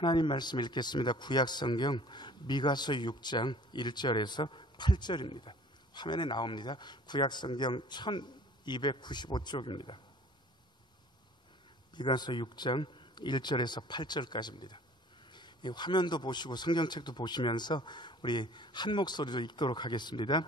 하나님 말씀 읽겠습니다. 구약성경 미가서 6장 1절에서 8절입니다. 화면에 나옵니다. 구약성경 1295쪽입니다. 미가서 6장 1절에서 8절까지입니다. 이 화면도 보시고 성경책도 보시면서 우리 한 목소리로 읽도록 하겠습니다.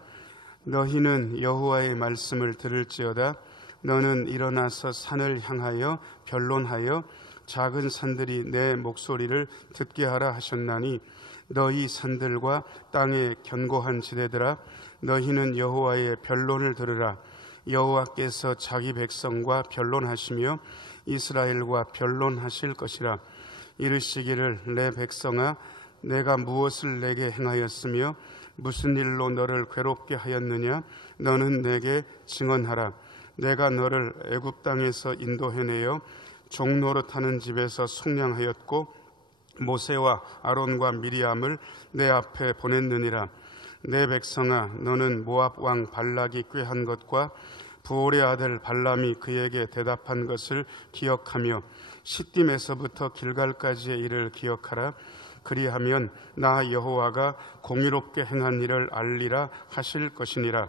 너희는 여호와의 말씀을 들을지어다. 너는 일어나서 산을 향하여 변론하여 작은 산들이 내 목소리를 듣게 하라 하셨나니 너희 산들과 땅의 견고한 지대들아 너희는 여호와의 변론을 들으라. 여호와께서 자기 백성과 변론하시며 이스라엘과 변론하실 것이라. 이르시기를 내 백성아 내가 무엇을 내게 행하였으며 무슨 일로 너를 괴롭게 하였느냐. 너는 내게 증언하라. 내가 너를 애굽 땅에서 인도해내어 종노릇하는 집에서 속량하였고 모세와 아론과 미리암을 내 앞에 보냈느니라. 내 백성아 너는 모압 왕 발락이 꾀한 것과 부올의 아들 발람이 그에게 대답한 것을 기억하며 시딤에서부터 길갈까지의 일을 기억하라. 그리하면 나 여호와가 공의롭게 행한 일을 알리라 하실 것이니라.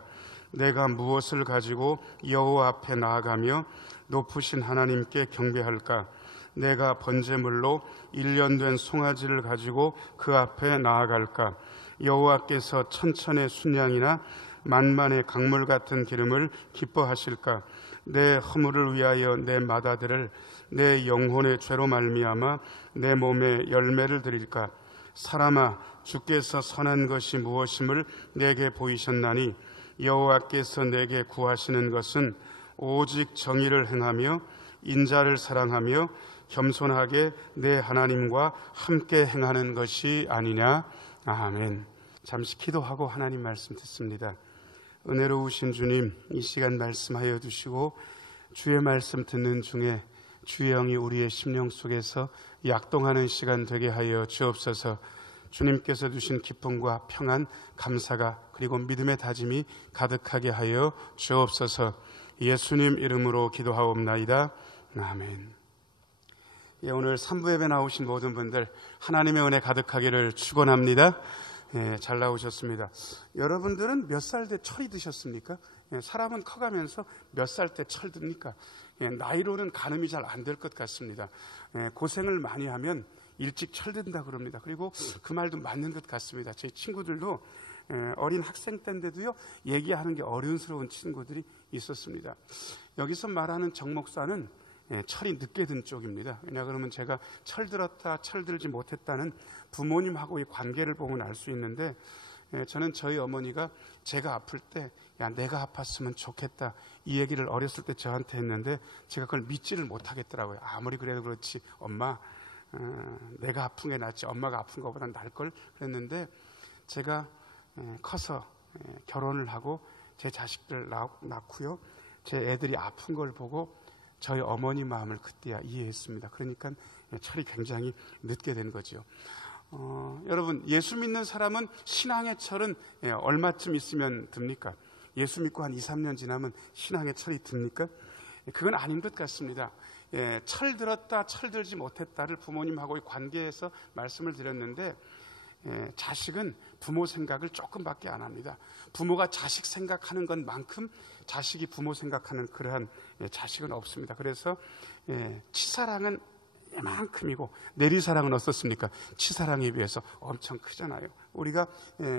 내가 무엇을 가지고 여호와 앞에 나아가며 높으신 하나님께 경배할까? 내가 번제물로 1년 된 송아지를 가지고 그 앞에 나아갈까? 여호와께서 천천의 순양이나 만만의 강물 같은 기름을 기뻐하실까? 내 허물을 위하여 내 맏아들을 내 영혼의 죄로 말미암아 내 몸에 열매를 드릴까? 사람아 주께서 선한 것이 무엇임을 내게 보이셨나니 여호와께서 내게 구하시는 것은 오직 정의를 행하며 인자를 사랑하며 겸손하게 내 하나님과 함께 행하는 것이 아니냐. 아멘. 잠시 기도하고 하나님 말씀 듣습니다. 은혜로우신 주님, 이 시간 말씀하여 주시고 주의 말씀 듣는 중에 주의 영이 우리의 심령 속에서 약동하는 시간 되게 하여 주옵소서. 주님께서 주신 기쁨과 평안, 감사가 그리고 믿음의 다짐이 가득하게 하여 주옵소서. 예수님 이름으로 기도하옵나이다. 아멘. 오늘 3부 예배 나오신 모든 분들 하나님의 은혜 가득하기를 축원합니다. 잘 나오셨습니다. 여러분들은 몇 살 때 철이 드셨습니까? 사람은 커가면서 몇 살 때 철듭니까? 나이로는 가늠이 잘 안 될 것 같습니다. 고생을 많이 하면 일찍 철든다 그럽니다. 그리고 그 말도 맞는 것 같습니다. 제 친구들도 어린 학생 때인데도요 얘기하는 게 어려운스러운 친구들이 있었습니다. 여기서 말하는 정 목사는 철이 늦게 든 쪽입니다. 왜냐 그러면 제가 철들었다 철들지 못했다는 부모님하고의 관계를 보면 알 수 있는데 저는 저희 어머니가 제가 아플 때 야 내가 아팠으면 좋겠다 이 얘기를 어렸을 때 저한테 했는데 제가 그걸 믿지를 못하겠더라고요. 아무리 그래도 그렇지 엄마 내가 아픈 게 낫지 엄마가 아픈 것보다 나을걸 그랬는데 제가 커서 결혼을 하고 제 자식들 낳고요 제 애들이 아픈 걸 보고 저희 어머니 마음을 그때야 이해했습니다. 그러니까 철이 굉장히 늦게 된 거죠. 여러분 예수 믿는 사람은 신앙의 철은 얼마쯤 있으면 듭니까? 예수 믿고 한 2, 3년 지나면 신앙의 철이 듭니까? 그건 아닌 것 같습니다. 철들었다 철들지 못했다를 부모님하고의 관계에서 말씀을 드렸는데 자식은 부모 생각을 조금밖에 안 합니다. 부모가 자식 생각하는 것만큼 자식이 부모 생각하는 그러한 자식은 없습니다. 그래서 치사랑은 이만큼이고 내리사랑은 어떻습니까? 치사랑에 비해서 엄청 크잖아요. 우리가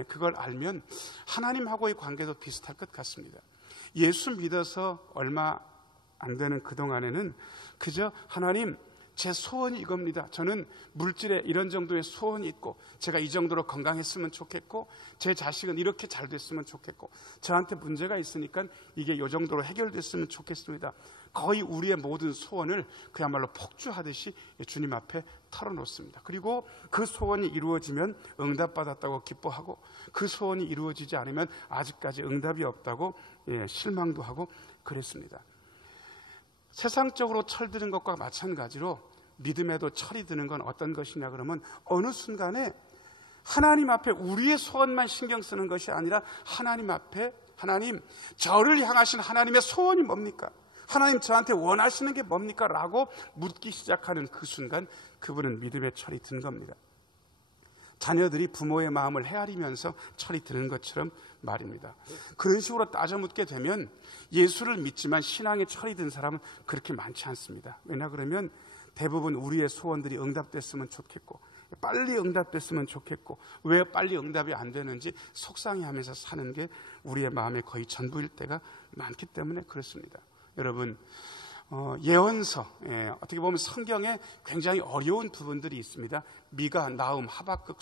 그걸 알면 하나님하고의 관계도 비슷할 것 같습니다. 예수 믿어서 얼마 안 되는 그동안에는 그저 하나님 제 소원이 이겁니다. 저는 물질에 이런 정도의 소원이 있고 제가 이 정도로 건강했으면 좋겠고 제 자식은 이렇게 잘 됐으면 좋겠고 저한테 문제가 있으니까 이게 이 정도로 해결됐으면 좋겠습니다. 거의 우리의 모든 소원을 그야말로 폭주하듯이 주님 앞에 털어놓습니다. 그리고 그 소원이 이루어지면 응답받았다고 기뻐하고 그 소원이 이루어지지 않으면 아직까지 응답이 없다고 실망도 하고 그랬습니다. 세상적으로 철드는 것과 마찬가지로 믿음에도 철이 드는 건 어떤 것이냐 그러면 어느 순간에 하나님 앞에 우리의 소원만 신경 쓰는 것이 아니라 하나님 앞에 하나님 저를 향하신 하나님의 소원이 뭡니까? 하나님 저한테 원하시는 게 뭡니까? 라고 묻기 시작하는 그 순간 그분은 믿음의 철이 든 겁니다. 자녀들이 부모의 마음을 헤아리면서 철이 드는 것처럼 말입니다. 그런 식으로 따져 묻게 되면 예수를 믿지만 신앙에 철이 든 사람은 그렇게 많지 않습니다. 왜냐 그러면 대부분 우리의 소원들이 응답됐으면 좋겠고 빨리 응답됐으면 좋겠고 왜 빨리 응답이 안 되는지 속상해하면서 사는 게 우리의 마음의 거의 전부일 때가 많기 때문에 그렇습니다. 여러분 예언서, 어떻게 보면 성경에 굉장히 어려운 부분들이 있습니다. 미가, 나움, 하박국,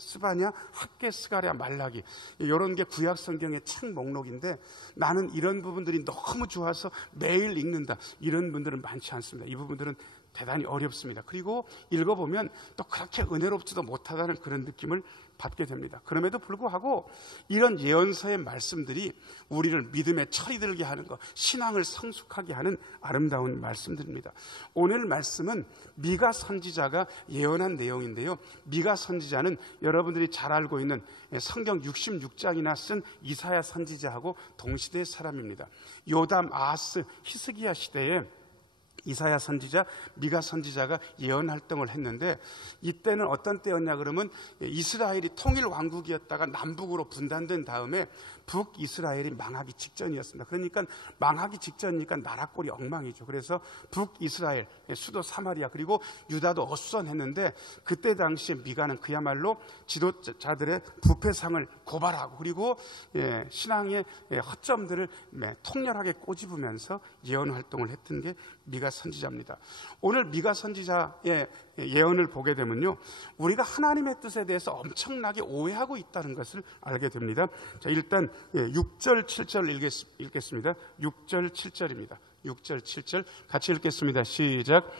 스바냐, 학개, 스가랴, 말라기 이런 게 구약 성경의 책 목록인데 나는 이런 부분들이 너무 좋아서 매일 읽는다 이런 분들은 많지 않습니다. 이 부분들은 대단히 어렵습니다. 그리고 읽어보면 또 그렇게 은혜롭지도 못하다는 그런 느낌을 받게 됩니다. 그럼에도 불구하고 이런 예언서의 말씀들이 우리를 믿음에 철이 들게 하는 것, 신앙을 성숙하게 하는 아름다운 말씀들입니다. 오늘 말씀은 미가 선지자가 예언한 내용인데요. 미가 선지자는 여러분들이 잘 알고 있는 성경 66장이나 쓴 이사야 선지자하고 동시대 사람입니다. 요담, 아하스, 히스기야 시대에 이사야 선지자, 미가 선지자가 예언 활동을 했는데 이때는 어떤 때였냐 그러면 이스라엘이 통일 왕국이었다가 남북으로 분단된 다음에 북이스라엘이 망하기 직전이었습니다. 그러니까 망하기 직전이니까 나라꼴이 엉망이죠. 그래서 북이스라엘, 수도 사마리아 그리고 유다도 어수선했는데 그때 당시에 미가는 그야말로 지도자들의 부패상을 고발하고 그리고 신앙의 허점들을 통렬하게 꼬집으면서 예언 활동을 했던 게 미가 선지자입니다. 오늘 미가 선지자의 예언을 보게 되면요, 우리가 하나님의 뜻에 대해서 엄청나게 오해하고 있다는 것을 알게 됩니다. 자, 일단 6절, 7절 읽겠습니다. 6절, 7절입니다. 6절, 7절 같이 읽겠습니다. 시작.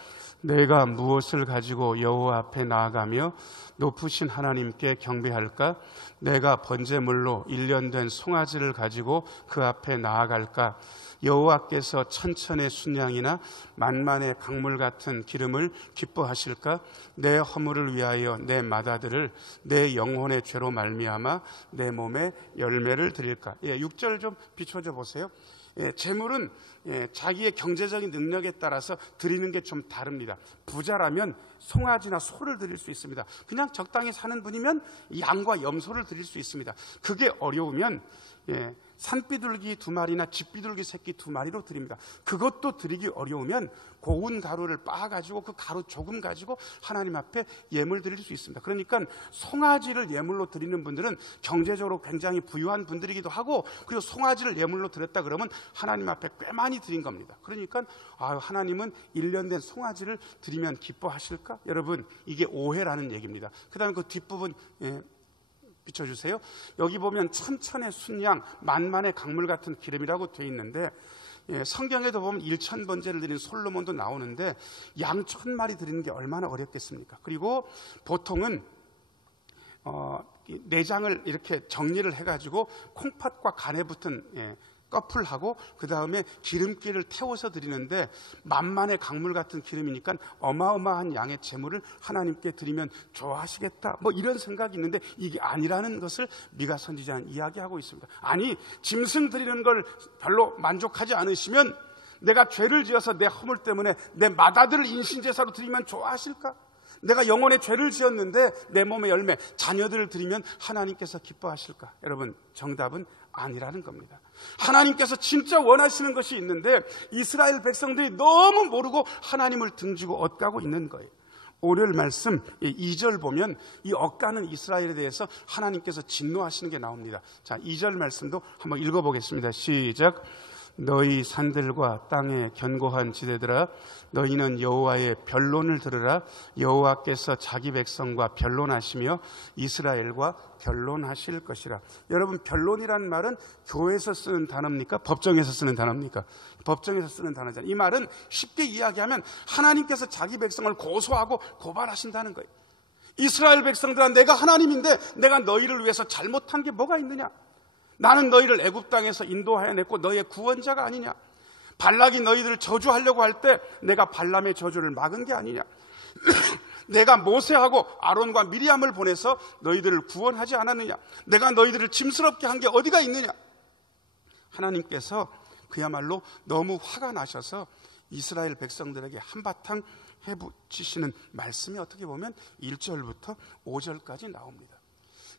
내가 무엇을 가지고 여호와 앞에 나아가며 높으신 하나님께 경배할까? 내가 번제물로 1년 된 송아지를 가지고 그 앞에 나아갈까? 여호와께서 천천의 순양이나 만만의 강물 같은 기름을 기뻐하실까? 내 허물을 위하여 내 맏아들을 내 영혼의 죄로 말미암아 내 몸에 열매를 드릴까? 6절 좀 비춰줘 보세요. 재물은 자기의 경제적인 능력에 따라서 드리는 게 좀 다릅니다. 부자라면 송아지나 소를 드릴 수 있습니다. 그냥 적당히 사는 분이면 양과 염소를 드릴 수 있습니다. 그게 어려우면 산비둘기 2마리나 집비둘기 새끼 2마리로 드립니다. 그것도 드리기 어려우면 고운 가루를 빻아가지고 그 가루 조금 가지고 하나님 앞에 예물 드릴 수 있습니다. 그러니까 송아지를 예물로 드리는 분들은 경제적으로 굉장히 부유한 분들이기도 하고 그리고 송아지를 예물로 드렸다 그러면 하나님 앞에 꽤 많이 드린 겁니다. 그러니까 하나님은 1년 된 송아지를 드리면 기뻐하실까? 여러분 이게 오해라는 얘기입니다. 그 다음에 그 뒷부분 비춰주세요. 여기 보면 천천의 순양, 만만의 강물 같은 기름이라고 되어 있는데 성경에도 보면 1000번제를 드린 솔로몬도 나오는데 양 1000마리 드리는 게 얼마나 어렵겠습니까? 그리고 보통은 내장을 이렇게 정리를 해가지고 콩팥과 간에 붙은 꺼풀하고 그 다음에 기름기를 태워서 드리는데 만만의 강물 같은 기름이니까 어마어마한 양의 제물을 하나님께 드리면 좋아하시겠다 뭐 이런 생각이 있는데 이게 아니라는 것을 미가 선지자는 이야기하고 있습니다. 아니 짐승 드리는 걸 별로 만족하지 않으시면 내가 죄를 지어서 내 허물 때문에 내 맏아들을 인신제사로 드리면 좋아하실까? 내가 영혼의 죄를 지었는데 내 몸의 열매 자녀들을 드리면 하나님께서 기뻐하실까? 여러분 정답은 아니라는 겁니다. 하나님께서 진짜 원하시는 것이 있는데 이스라엘 백성들이 너무 모르고 하나님을 등지고 엇가고 있는 거예요. 오늘 말씀 2절 보면 이 엇가는 이스라엘에 대해서 하나님께서 진노하시는 게 나옵니다. 자, 2절 말씀도 한번 읽어보겠습니다. 시작. 너희 산들과 땅의 견고한 지대들아 너희는 여호와의 변론을 들으라. 여호와께서 자기 백성과 변론하시며 이스라엘과 변론하실 것이라. 여러분 변론이라는 말은 교회에서 쓰는 단어입니까? 법정에서 쓰는 단어입니까? 법정에서 쓰는 단어잖아요. 이 말은 쉽게 이야기하면 하나님께서 자기 백성을 고소하고 고발하신다는 거예요. 이스라엘 백성들아 내가 하나님인데 내가 너희를 위해서 잘못한 게 뭐가 있느냐? 나는 너희를 애굽 땅에서 인도하여 냈고 너희의 구원자가 아니냐? 발락이 너희들을 저주하려고 할 때 내가 발람의 저주를 막은 게 아니냐? 내가 모세하고 아론과 미리암을 보내서 너희들을 구원하지 않았느냐? 내가 너희들을 짐스럽게 한 게 어디가 있느냐? 하나님께서 그야말로 너무 화가 나셔서 이스라엘 백성들에게 한바탕 해붙이시는 말씀이 어떻게 보면 1절부터 5절까지 나옵니다.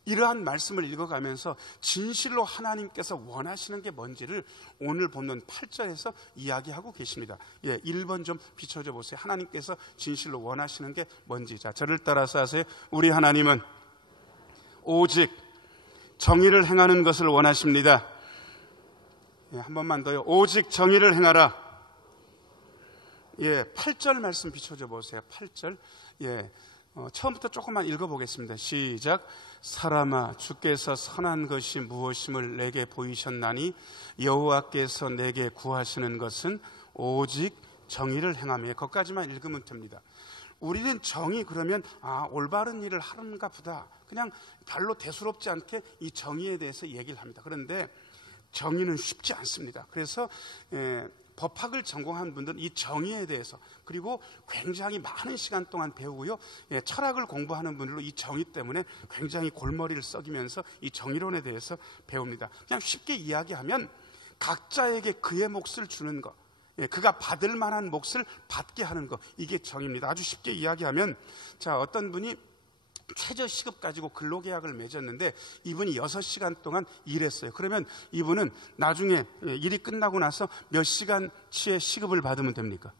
이러한 말씀을 읽어가면서 진실로 하나님께서 원하시는 게 뭔지를 오늘 본문 8절에서 이야기하고 계십니다. 1번 좀 비춰줘 보세요. 하나님께서 진실로 원하시는 게 뭔지. 자, 저를 따라서 하세요. 우리 하나님은 오직 정의를 행하는 것을 원하십니다. 한 번만 더요. 오직 정의를 행하라. 8절 말씀 비춰줘 보세요. 8절. 처음부터 조금만 읽어보겠습니다. 시작. 사람아, 주께서 선한 것이 무엇임을 내게 보이셨나니 여호와께서 내게 구하시는 것은 오직 정의를 행하며. 거기까지만 읽으면 됩니다. 우리는 정의 그러면 올바른 일을 하는가 보다, 그냥 별로 대수롭지 않게 이 정의에 대해서 얘기를 합니다. 그런데 정의는 쉽지 않습니다. 그래서 법학을 전공한 분들은 이 정의에 대해서, 그리고 굉장히 많은 시간 동안 배우고요, 철학을 공부하는 분들로 이 정의 때문에 굉장히 골머리를 썩이면서 이 정의론에 대해서 배웁니다. 그냥 쉽게 이야기하면 각자에게 그의 몫을 주는 것, 그가 받을 만한 몫을 받게 하는 것, 이게 정의입니다. 아주 쉽게 이야기하면, 자, 어떤 분이 최저 시급 가지고 근로계약을 맺었는데 이분이 6시간 동안 일했어요. 그러면 이분은 나중에 일이 끝나고 나서 몇 시간치의 시급을 받으면 됩니까?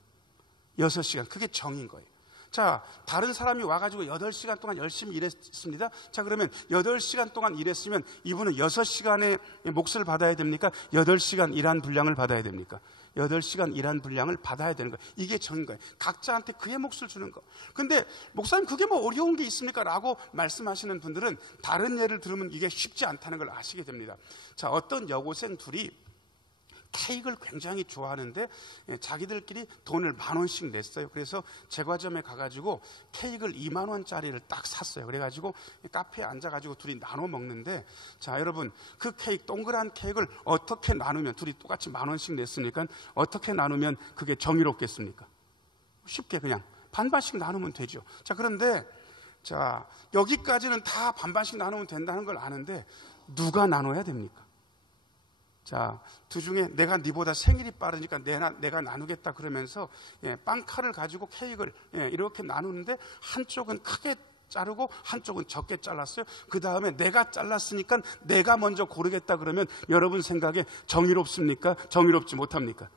6시간. 그게 정의인 거예요. 자, 다른 사람이 와가지고 8시간 동안 열심히 일했습니다. 자, 그러면 8시간 동안 일했으면 이분은 6시간의 몫을 받아야 됩니까? 8시간 일한 분량을 받아야 됩니까? 8시간 일한 분량을 받아야 되는 거예요. 이게 정인 거예요. 각자한테 그의 몫을 주는 거. 근데 목사님 그게 뭐 어려운 게 있습니까? 라고 말씀하시는 분들은 다른 예를 들으면 이게 쉽지 않다는 걸 아시게 됩니다. 자, 어떤 여고생 둘이 케이크를 굉장히 좋아하는데 자기들끼리 돈을 10,000원씩 냈어요. 그래서 제과점에 가가지고 케이크를 20,000원짜리를 딱 샀어요. 그래가지고 카페에 앉아가지고 둘이 나눠 먹는데, 자, 여러분, 그 케이크, 동그란 케이크를 어떻게 나누면, 둘이 똑같이 10,000원씩 냈으니까 어떻게 나누면 그게 정의롭겠습니까? 쉽게 그냥 반반씩 나누면 되죠. 자, 그런데 자, 여기까지는 다 반반씩 나누면 된다는 걸 아는데 누가 나눠야 됩니까? 자, 두 중에 내가 네보다 생일이 빠르니까 내가 나누겠다 그러면서 빵칼을 가지고 케이크를 이렇게 나누는데 한쪽은 크게 자르고 한쪽은 적게 잘랐어요. 그 다음에 내가 잘랐으니까 내가 먼저 고르겠다 그러면 여러분 생각에 정의롭습니까? 정의롭지 못합니까?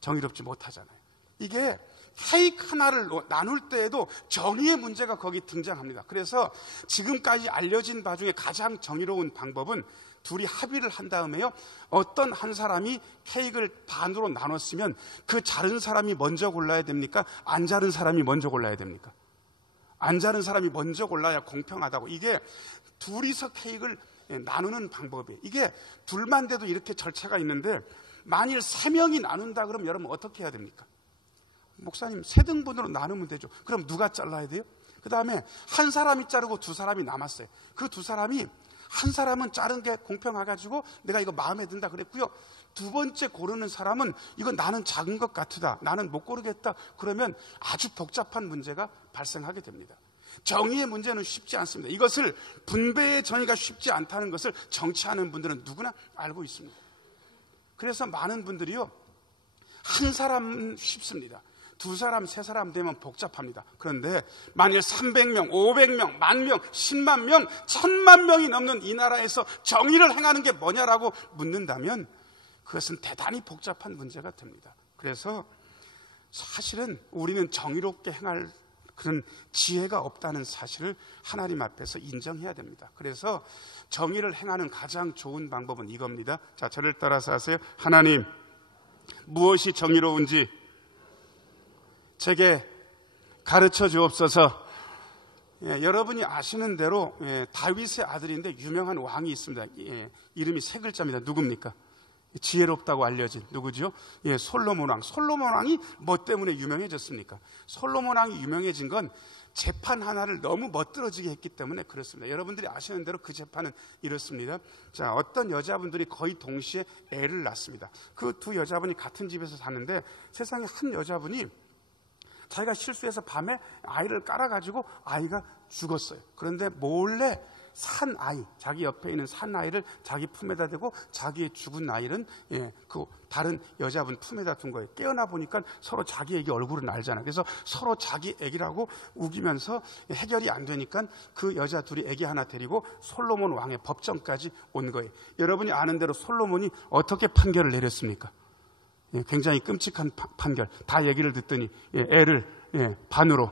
정의롭지 못하잖아요. 이게 케이크 하나를 나눌 때에도 정의의 문제가 거기 등장합니다. 그래서 지금까지 알려진 바 중에 가장 정의로운 방법은 둘이 합의를 한 다음에요, 어떤 한 사람이 케이크를 반으로 나눴으면 그 자른 사람이 먼저 골라야 됩니까? 안 자른 사람이 먼저 골라야 됩니까? 안 자른 사람이 먼저 골라야 공평하다고. 이게 둘이서 케이크를 나누는 방법이에요. 이게 둘만 돼도 이렇게 절차가 있는데 만일 3명이 나눈다 그러면 여러분 어떻게 해야 됩니까? 목사님 3등분으로 나누면 되죠. 그럼 누가 잘라야 돼요? 그 다음에 한 사람이 자르고 2사람이 남았어요. 그 2사람이, 한 사람은 자른 게 공평해가지고 내가 이거 마음에 든다 그랬고요, 두 번째 고르는 사람은 이거 나는 작은 것 같으다, 나는 못 고르겠다 그러면 아주 복잡한 문제가 발생하게 됩니다. 정의의 문제는 쉽지 않습니다. 이것을 분배의 정의가 쉽지 않다는 것을 정치하는 분들은 누구나 알고 있습니다. 그래서 많은 분들이요, 한 사람은 쉽습니다. 2사람, 3사람 되면 복잡합니다. 그런데 만일 300명, 500명, 10,000명, 10만 명, 10,000만 명이 넘는 이 나라에서 정의를 행하는 게 뭐냐라고 묻는다면 그것은 대단히 복잡한 문제가 됩니다. 그래서 사실은 우리는 정의롭게 행할 그런 지혜가 없다는 사실을 하나님 앞에서 인정해야 됩니다. 그래서 정의를 행하는 가장 좋은 방법은 이겁니다. 자, 저를 따라서 하세요. 하나님, 무엇이 정의로운지 제게 가르쳐 주옵소서. 여러분이 아시는 대로 다윗의 아들인데 유명한 왕이 있습니다. 이름이 3글자입니다. 누굽니까? 지혜롭다고 알려진 누구죠? 솔로몬 왕. 솔로몬 왕이 뭐 때문에 유명해졌습니까? 솔로몬 왕이 유명해진 건 재판 하나를 너무 멋들어지게 했기 때문에 그렇습니다. 여러분들이 아시는 대로 그 재판은 이렇습니다. 자, 어떤 여자분들이 거의 동시에 애를 낳습니다. 그 두 여자분이 같은 집에서 사는데 세상에 한 여자분이 자기가 실수해서 밤에 아이를 깔아가지고 아이가 죽었어요. 그런데 몰래 산 아이, 자기 옆에 있는 산 아이를 자기 품에다 대고 자기의 죽은 아이는 그 다른 여자분 품에다 둔 거예요. 깨어나 보니까 서로 자기 애기 얼굴은 알잖아요. 그래서 서로 자기 애기라고 우기면서 해결이 안 되니까 그 여자 둘이 애기 하나 데리고 솔로몬 왕의 법정까지 온 거예요. 여러분이 아는 대로 솔로몬이 어떻게 판결을 내렸습니까? 굉장히 끔찍한 판결. 다 얘기를 듣더니 애를 반으로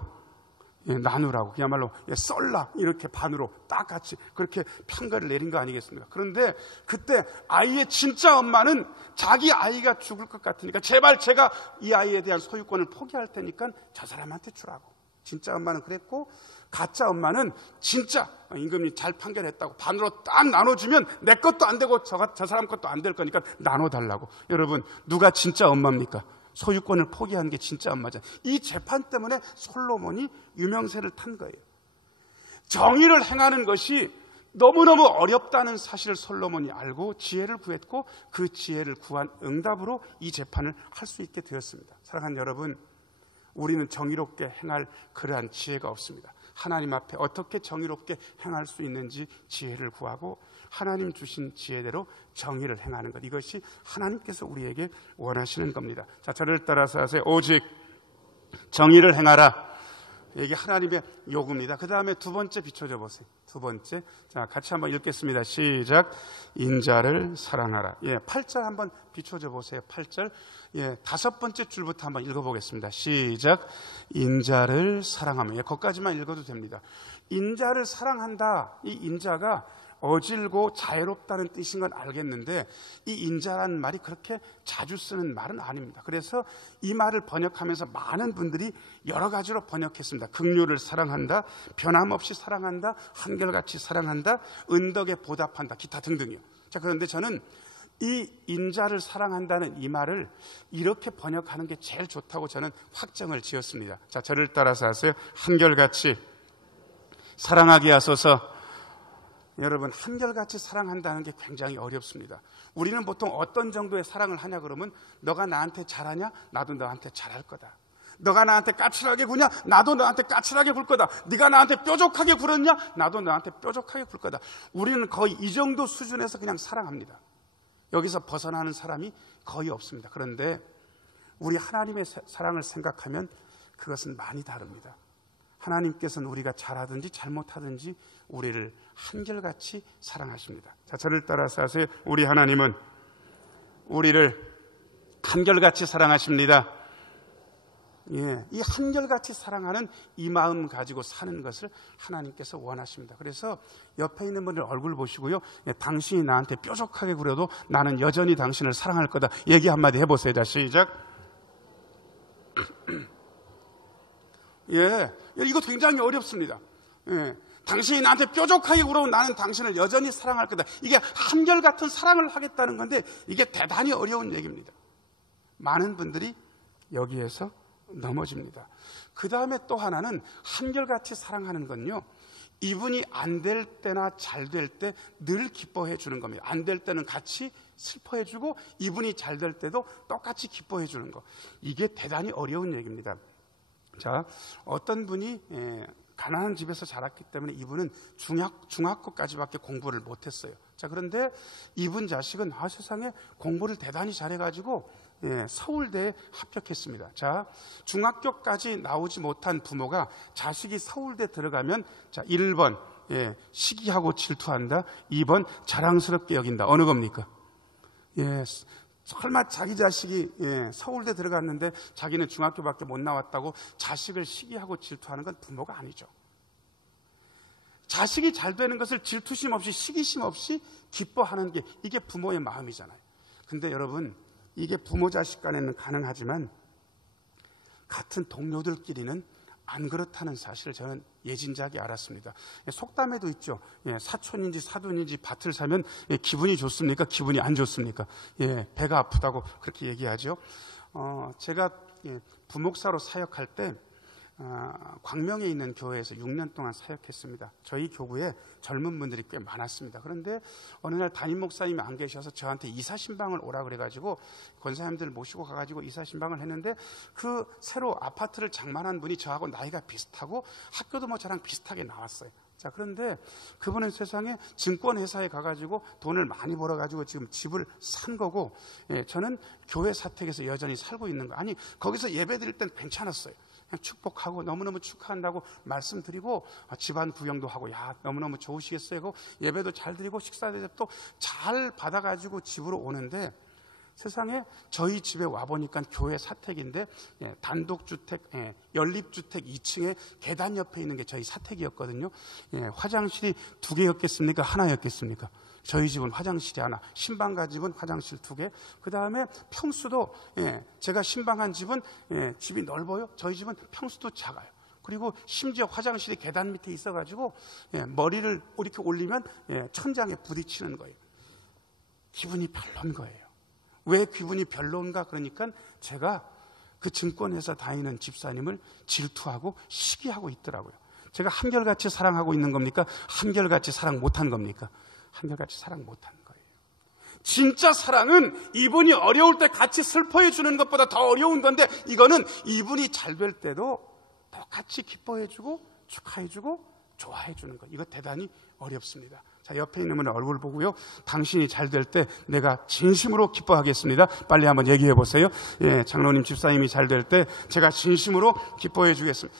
나누라고, 그야말로 썰라, 이렇게 반으로 딱 같이 그렇게 판결을 내린 거 아니겠습니까? 그런데 그때 아이의 진짜 엄마는 자기 아이가 죽을 것 같으니까 제발 제가 이 아이에 대한 소유권을 포기할 테니까 저 사람한테 주라고. 진짜 엄마는 그랬고, 가짜 엄마는 진짜 임금이 잘 판결했다고 반으로 딱 나눠주면 내 것도 안 되고 저 사람 것도 안 될 거니까 나눠달라고. 여러분, 누가 진짜 엄마입니까? 소유권을 포기한 게 진짜 엄마잖아요. 이 재판 때문에 솔로몬이 유명세를 탄 거예요. 정의를 행하는 것이 너무너무 어렵다는 사실을 솔로몬이 알고 지혜를 구했고, 그 지혜를 구한 응답으로 이 재판을 할 수 있게 되었습니다. 사랑하는 여러분, 우리는 정의롭게 행할 그러한 지혜가 없습니다. 하나님 앞에 어떻게 정의롭게 행할 수 있는지 지혜를 구하고 하나님 주신 지혜대로 정의를 행하는 것, 이것이 하나님께서 우리에게 원하시는 겁니다. 자, 저를 따라서 하세요. 오직 정의를 행하라. 이게 하나님의 요구입니다. 그 다음에 두 번째 비춰줘 보세요. 두 번째, 자, 같이 한번 읽겠습니다. 시작. 인자를 사랑하라. 8절 한번 비춰줘 보세요. 8절. 다섯 번째 줄부터 한번 읽어보겠습니다. 시작. 인자를 사랑하며. 거기까지만 읽어도 됩니다. 인자를 사랑한다. 이 인자가 어질고 자애롭다는 뜻인 건 알겠는데, 이 인자라는 말이 그렇게 자주 쓰는 말은 아닙니다. 그래서 이 말을 번역하면서 많은 분들이 여러 가지로 번역했습니다. 긍휼을 사랑한다, 변함없이 사랑한다, 한결같이 사랑한다, 은덕에 보답한다, 기타 등등이요. 자, 그런데 저는 이 인자를 사랑한다는 이 말을 이렇게 번역하는 게 제일 좋다고 저는 확정을 지었습니다. 자, 저를 따라서 하세요. 한결같이 사랑하게 하소서. 여러분, 한결같이 사랑한다는 게 굉장히 어렵습니다. 우리는 보통 어떤 정도의 사랑을 하냐 그러면, 너가 나한테 잘하냐? 나도 너한테 잘할 거다. 너가 나한테 까칠하게 구냐? 나도 너한테 까칠하게 굴 거다. 네가 나한테 뾰족하게 굴었냐? 나도 너한테 뾰족하게 굴 거다. 우리는 거의 이 정도 수준에서 그냥 사랑합니다. 여기서 벗어나는 사람이 거의 없습니다. 그런데 우리 하나님의 사랑을 생각하면 그것은 많이 다릅니다. 하나님께서는 우리가 잘하든지 잘못하든지 우리를 한결같이 사랑하십니다. 자, 저를 따라서 하세요. 우리 하나님은 우리를 한결같이 사랑하십니다. 이 한결같이 사랑하는 이 마음 가지고 사는 것을 하나님께서 원하십니다. 그래서 옆에 있는 분들 얼굴 보시고요, 당신이 나한테 뾰족하게 굴어도 나는 여전히 당신을 사랑할 거다. 얘기 한마디 해보세요. 자, 시작. 이거 굉장히 어렵습니다. 당신이 나한테 뾰족하게 굴어도 나는 당신을 여전히 사랑할 거다. 이게 한결같은 사랑을 하겠다는 건데, 이게 대단히 어려운 얘기입니다. 많은 분들이 여기에서 넘어집니다. 그 다음에 또 하나는 한결같이 사랑하는 건요, 이분이 안 될 때나 잘 될 때 늘 기뻐해 주는 겁니다. 안 될 때는 같이 슬퍼해 주고, 이분이 잘 될 때도 똑같이 기뻐해 주는 거. 이게 대단히 어려운 얘기입니다. 자, 어떤 분이 가난한 집에서 자랐기 때문에 이분은 중학교까지밖에 공부를 못했어요. 자, 그런데 이분 자식은 세상에 공부를 대단히 잘해가지고 서울대에 합격했습니다. 자, 중학교까지 나오지 못한 부모가 자식이 서울대 들어가면, 자, 1번 시기하고 질투한다, 2번 자랑스럽게 여긴다. 어느 겁니까? 설마 자기 자식이 서울대 들어갔는데 자기는 중학교밖에 못 나왔다고 자식을 시기하고 질투하는 건 부모가 아니죠. 자식이 잘 되는 것을 질투심 없이 시기심 없이 기뻐하는 게, 이게 부모의 마음이잖아요. 근데 여러분, 이게 부모 자식 간에는 가능하지만 같은 동료들끼리는 안 그렇다는 사실을 저는 예진작이 알았습니다. 속담에도 있죠. 사촌인지 사돈인지 밭을 사면 기분이 좋습니까? 기분이 안 좋습니까? 배가 아프다고 그렇게 얘기하죠. 제가 부목사로 사역할 때 광명에 있는 교회에서 6년 동안 사역했습니다. 저희 교구에 젊은 분들이 꽤 많았습니다. 그런데 어느 날 담임 목사님이 안 계셔서 저한테 이사신방을 오라 그래가지고 권사님들 모시고 가가지고 이사신방을 했는데, 그 새로 아파트를 장만한 분이 저하고 나이가 비슷하고 학교도 저랑 비슷하게 나왔어요. 자, 그런데 그분은 세상에 증권회사에 가가지고 돈을 많이 벌어가지고 지금 집을 산 거고, 저는 교회 사택에서 여전히 살고 있는 거. 아니, 거기서 예배 드릴 땐 괜찮았어요. 그냥 축복하고 너무너무 축하한다고 말씀드리고, 집안 구경도 하고, 야, 너무너무 좋으시겠어요. 하고 예배도 잘 드리고 식사 대접도 잘 받아가지고 집으로 오는데, 세상에 저희 집에 와보니까 교회 사택인데, 단독주택, 연립주택 2층에 계단 옆에 있는 게 저희 사택이었거든요. 화장실이 2개였겠습니까? 하나였겠습니까? 저희 집은 화장실이 하나, 신방가 집은 화장실 2개. 그 다음에 평수도, 제가 신방한 집은 집이 넓어요. 저희 집은 평수도 작아요. 그리고 심지어 화장실이 계단 밑에 있어가지고 머리를 이렇게 올리면 천장에 부딪히는 거예요. 기분이 별론 거예요. 왜 기분이 별론가? 그러니까 제가 그 증권회사 다니는 집사님을 질투하고 시기하고 있더라고요. 제가 한결같이 사랑하고 있는 겁니까? 한결같이 사랑 못한 겁니까? 한결같이 사랑 못한 거예요. 진짜 사랑은 이분이 어려울 때 같이 슬퍼해 주는 것보다 더 어려운 건데, 이거는 이분이 잘 될 때도 똑같이 기뻐해 주고 축하해 주고 좋아해 주는 거. 이거 대단히 어렵습니다. 자, 옆에 있는 분의 얼굴 보고요, 당신이 잘 될 때 내가 진심으로 기뻐하겠습니다. 빨리 한번 얘기해 보세요. 장로님, 집사님이 잘 될 때 제가 진심으로 기뻐해 주겠습니다.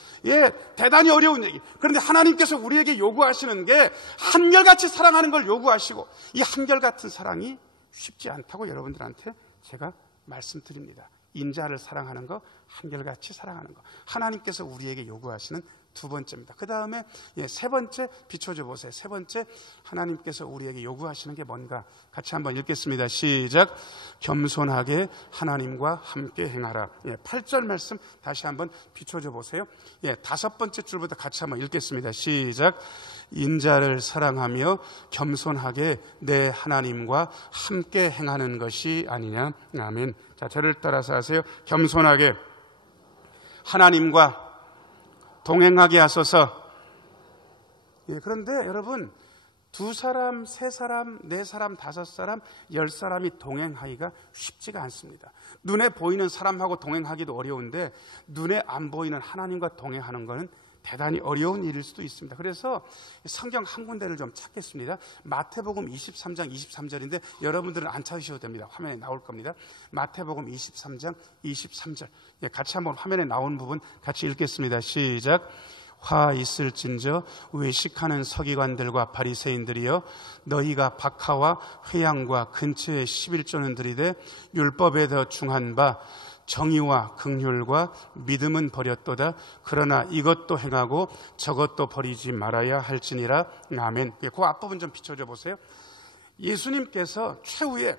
대단히 어려운 얘기. 그런데 하나님께서 우리에게 요구하시는 게 한결같이 사랑하는 걸 요구하시고, 이 한결같은 사랑이 쉽지 않다고 여러분들한테 제가 말씀드립니다. 인자를 사랑하는 거, 한결같이 사랑하는 거, 하나님께서 우리에게 요구하시는 2번째입니다. 그 다음에 3번째 비춰줘 보세요. 3번째 하나님께서 우리에게 요구하시는 게 뭔가 같이 한번 읽겠습니다. 시작. 겸손하게 하나님과 함께 행하라. 8절 말씀 다시 한번 비춰줘 보세요. 5번째 줄부터 같이 한번 읽겠습니다. 시작. 인자를 사랑하며 겸손하게 내 하나님과 함께 행하는 것이 아니냐. 아멘. 자, 저를 따라서 하세요. 겸손하게 하나님과 동행하게 하소서. 그런데 여러분, 2사람, 3사람, 4사람, 5사람, 10사람이 동행하기가 쉽지가 않습니다. 눈에 보이는 사람하고 동행하기도 어려운데, 눈에 안 보이는 하나님과 동행하는 것은 대단히 어려운 일일 수도 있습니다. 그래서 성경 한 군데를 좀 찾겠습니다. 마태복음 23장 23절인데 여러분들은 안 찾으셔도 됩니다. 화면에 나올 겁니다. 마태복음 23장 23절. 같이 한번 화면에 나온 부분 같이 읽겠습니다. 시작. 화 있을진저 외식하는 서기관들과 바리새인들이여, 너희가 박하와 회양과 근처에 11조는 들이되 율법에 더 중한 바 정의와 긍휼과 믿음은 버렸도다. 그러나 이것도 행하고 저것도 버리지 말아야 할지니라. 아멘. 그 앞부분 좀 비춰줘 보세요. 예수님께서 최후에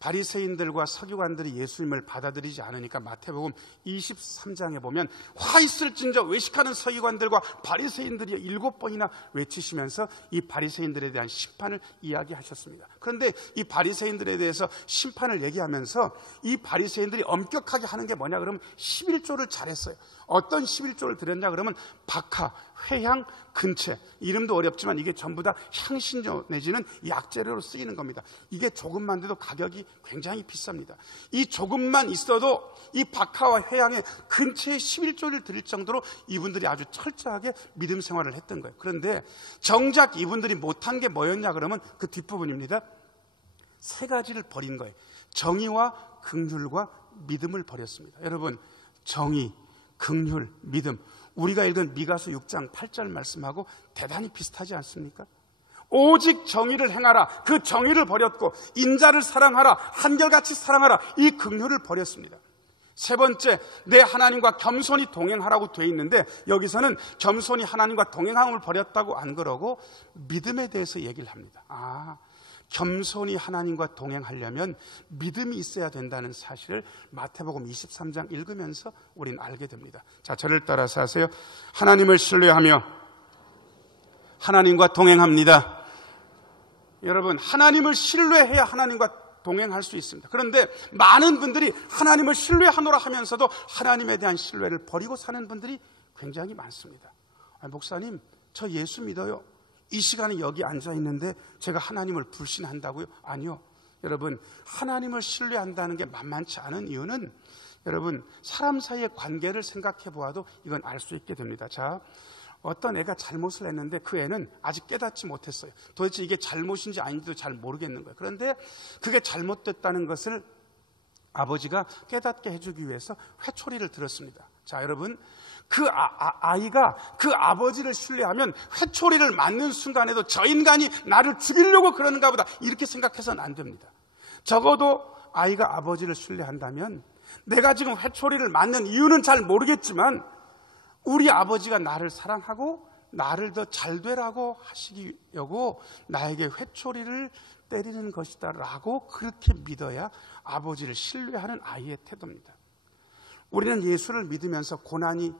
바리새인들과 서기관들이 예수님을 받아들이지 않으니까 마태복음 23장에 보면 화 있을진저 외식하는 서기관들과 바리새인들이 7번이나 외치시면서 이 바리새인들에 대한 심판을 이야기하셨습니다. 그런데 이 바리새인들에 대해서 심판을 얘기하면서 이 바리새인들이 엄격하게 하는 게 뭐냐 그러면 11조를 잘했어요. 어떤 11조를 드렸냐 그러면 박하, 회향, 근체, 이름도 어렵지만 이게 전부 다 향신료 내지는 약재료로 쓰이는 겁니다. 이게 조금만 돼도 가격이 굉장히 비쌉니다. 이 조금만 있어도 이 박하와 회향의 근처에 11조를 드릴 정도로 이분들이 아주 철저하게 믿음 생활을 했던 거예요. 그런데 정작 이분들이 못한 게 뭐였냐 그러면 그 뒷부분입니다. 3가지를 버린 거예요. 정의와 긍휼과 믿음을 버렸습니다. 여러분, 정의, 긍휼, 믿음, 우리가 읽은 미가서 6장 8절 말씀하고 대단히 비슷하지 않습니까? 오직 정의를 행하라. 그 정의를 버렸고 인자를 사랑하라. 한결같이 사랑하라. 이 긍휼을 버렸습니다. 3번째, 내 하나님과 겸손히 동행하라고 돼 있는데 여기서는 겸손히 하나님과 동행함을 버렸다고 안 그러고 믿음에 대해서 얘기를 합니다. 겸손히 하나님과 동행하려면 믿음이 있어야 된다는 사실을 마태복음 23장 읽으면서 우리는 알게 됩니다. 자, 저를 따라서 하세요. 하나님을 신뢰하며 하나님과 동행합니다. 여러분, 하나님을 신뢰해야 하나님과 동행할 수 있습니다. 그런데 많은 분들이 하나님을 신뢰하노라 하면서도 하나님에 대한 신뢰를 버리고 사는 분들이 굉장히 많습니다. 목사님, 저 예수 믿어요. 이 시간에 여기 앉아 있는데 제가 하나님을 불신한다고요? 아니요. 여러분, 하나님을 신뢰한다는 게 만만치 않은 이유는 여러분, 사람 사이의 관계를 생각해 보아도 이건 알 수 있게 됩니다. 자, 어떤 애가 잘못을 했는데 그 애는 아직 깨닫지 못했어요. 도대체 이게 잘못인지 아닌지도 잘 모르겠는 거예요. 그런데 그게 잘못됐다는 것을 아버지가 깨닫게 해주기 위해서 회초리를 들었습니다. 자, 여러분, 그 아이가 그 아버지를 신뢰하면 회초리를 맞는 순간에도 저 인간이 나를 죽이려고 그러는가 보다 이렇게 생각해서는 안 됩니다. 적어도 아이가 아버지를 신뢰한다면 내가 지금 회초리를 맞는 이유는 잘 모르겠지만 우리 아버지가 나를 사랑하고 나를 더 잘 되라고 하시려고 나에게 회초리를 때리는 것이다 라고 그렇게 믿어야 아버지를 신뢰하는 아이의 태도입니다. 우리는 예수를 믿으면서 고난이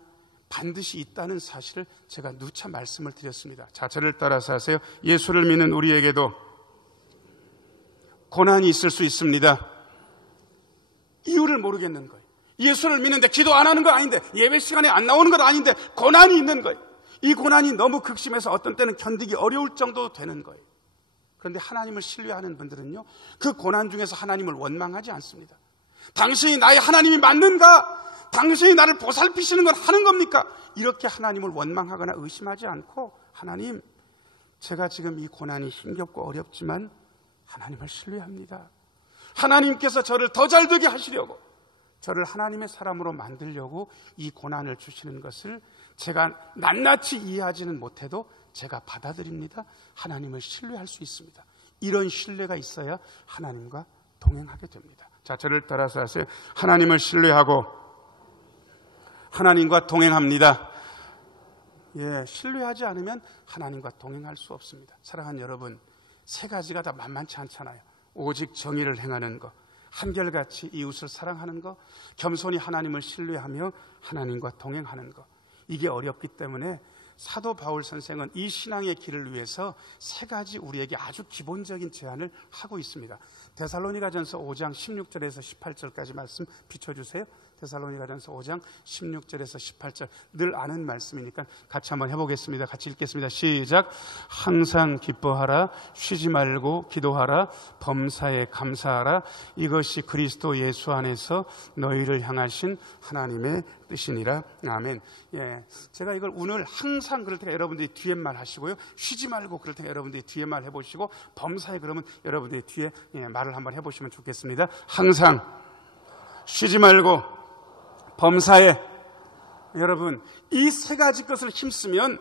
반드시 있다는 사실을 제가 누차 말씀을 드렸습니다. 자, 저를 따라서 하세요. 예수를 믿는 우리에게도 고난이 있을 수 있습니다. 이유를 모르겠는 거예요. 예수를 믿는데 기도 안 하는 거 아닌데, 예배 시간에 안 나오는 건 아닌데 고난이 있는 거예요. 이 고난이 너무 극심해서 어떤 때는 견디기 어려울 정도도 되는 거예요. 그런데 하나님을 신뢰하는 분들은요, 그 고난 중에서 하나님을 원망하지 않습니다. 당신이 나의 하나님이 맞는가? 당신이 나를 보살피시는 건 하는 겁니까? 이렇게 하나님을 원망하거나 의심하지 않고, 하나님, 제가 지금 이 고난이 힘겹고 어렵지만 하나님을 신뢰합니다. 하나님께서 저를 더 잘 되게 하시려고, 저를 하나님의 사람으로 만들려고 이 고난을 주시는 것을 제가 낱낱이 이해하지는 못해도 제가 받아들입니다. 하나님을 신뢰할 수 있습니다. 이런 신뢰가 있어야 하나님과 동행하게 됩니다. 자, 저를 따라서 하세요. 하나님을 신뢰하고 하나님과 동행합니다. 예, 신뢰하지 않으면 하나님과 동행할 수 없습니다. 사랑하는 여러분, 세 가지가 다 만만치 않잖아요. 오직 정의를 행하는 것, 한결같이 이웃을 사랑하는 것, 겸손히 하나님을 신뢰하며 하나님과 동행하는 것. 이게 어렵기 때문에 사도 바울 선생은 이 신앙의 길을 위해서 세 가지 우리에게 아주 기본적인 제안을 하고 있습니다. 데살로니가전서 5장 16절에서 18절까지 말씀 비춰주세요. 데살로니가전서 5장 16절에서 18절, 늘 아는 말씀이니까 같이 한번 해보겠습니다. 같이 읽겠습니다. 시작. 항상 기뻐하라, 쉬지 말고 기도하라, 범사에 감사하라. 이것이 그리스도 예수 안에서 너희를 향하신 하나님의 뜻이니라. 아멘. 예, 제가 이걸 오늘 항상 그럴 때가 여러분들이 뒤에 말 하시고요, 쉬지 말고 그럴 때가 여러분들이 뒤에 말 해보시고, 범사에 그러면 여러분들이 뒤에 말을 한번 해보시면 좋겠습니다. 항상, 쉬지 말고, 범사에. 여러분, 이 세 가지 것을 힘쓰면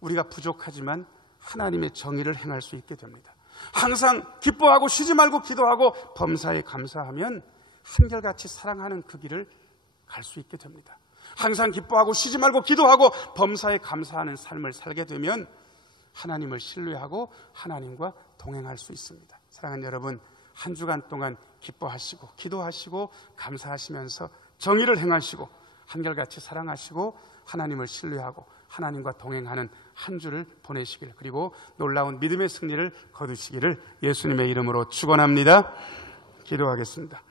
우리가 부족하지만 하나님의 정의를 행할 수 있게 됩니다. 항상 기뻐하고 쉬지 말고 기도하고 범사에 감사하면 한결같이 사랑하는 그 길을 갈 수 있게 됩니다. 항상 기뻐하고 쉬지 말고 기도하고 범사에 감사하는 삶을 살게 되면 하나님을 신뢰하고 하나님과 동행할 수 있습니다. 사랑하는 여러분, 한 주간 동안 기뻐하시고 기도하시고 감사하시면서 정의를 행하시고 한결같이 사랑하시고 하나님을 신뢰하고 하나님과 동행하는 한 주를 보내시길, 그리고 놀라운 믿음의 승리를 거두시기를 예수님의 이름으로 축원합니다. 기도하겠습니다.